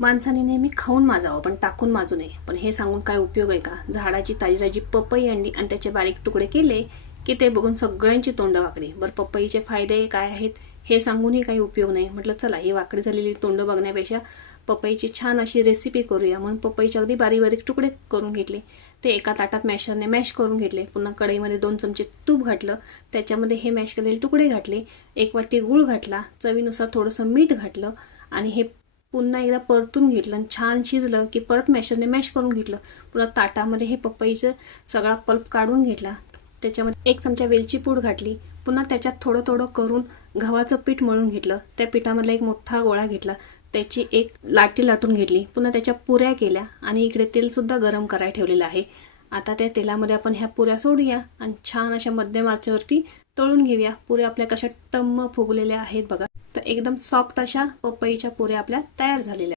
माणसाने नेहमी खाऊन माजावं पण टाकून माजू नये. पण हे सांगून काय उपयोग आहे का? झाडाची ताजी ताजी पपई आणली आणि त्याचे बारीक तुकडे केले की ते बघून सगळ्यांची तोंड वाकडी. बरं, पपईचे फायदे काय आहेत हे सांगूनही काही उपयोग नाही. म्हटलं चला ही वाकडी झालेली तोंड बघण्यापेक्षा पपईची छान अशी रेसिपी करूया. म्हणून पपईचे अगदी बारीक बारीक तुकडे करून घेतले. ते एका ताटात मॅशरने मॅश करून घेतले. पुन्हा कढईमध्ये 2 चमचे तूप घातलं. त्याच्यामध्ये हे मॅश केलेले तुकडे घातले. 1 वाटी गूळ घातला. चवीनुसार थोडंसं मीठ घातलं आणि हे पुन्हा एकदा परतून घेतलं आणि छान शिजलं की परत मॅशरने मॅश करून घेतलं. पुन्हा ताटामध्ये हे पपईचं सगळा पल्प काढून घेतला. त्याच्यामध्ये 1 चमचा वेलची पूड घातली. पुन्हा त्याच्यात थोडं थोडं करून गव्हाचं पीठ मळून घेतलं. त्या पिठामधला एक मोठा गोळा घेतला. त्याची एक लाटी लाटून घेतली. पुन्हा त्याच्या पुऱ्या केल्या आणि इकडे तेलसुद्धा गरम करायला ठेवलेलं आहे. आता त्या तेलामध्ये आपण ह्या पुऱ्या सोडूया आणि छान अशा मध्यम आचेवरती तळून घेऊया. पुऱ्या आपल्या कशा टम्म फुगलेल्या आहेत बघा. तर एकदम सॉफ्ट अशा पपईच्या पुऱ्या आपल्या तयार झालेल्या.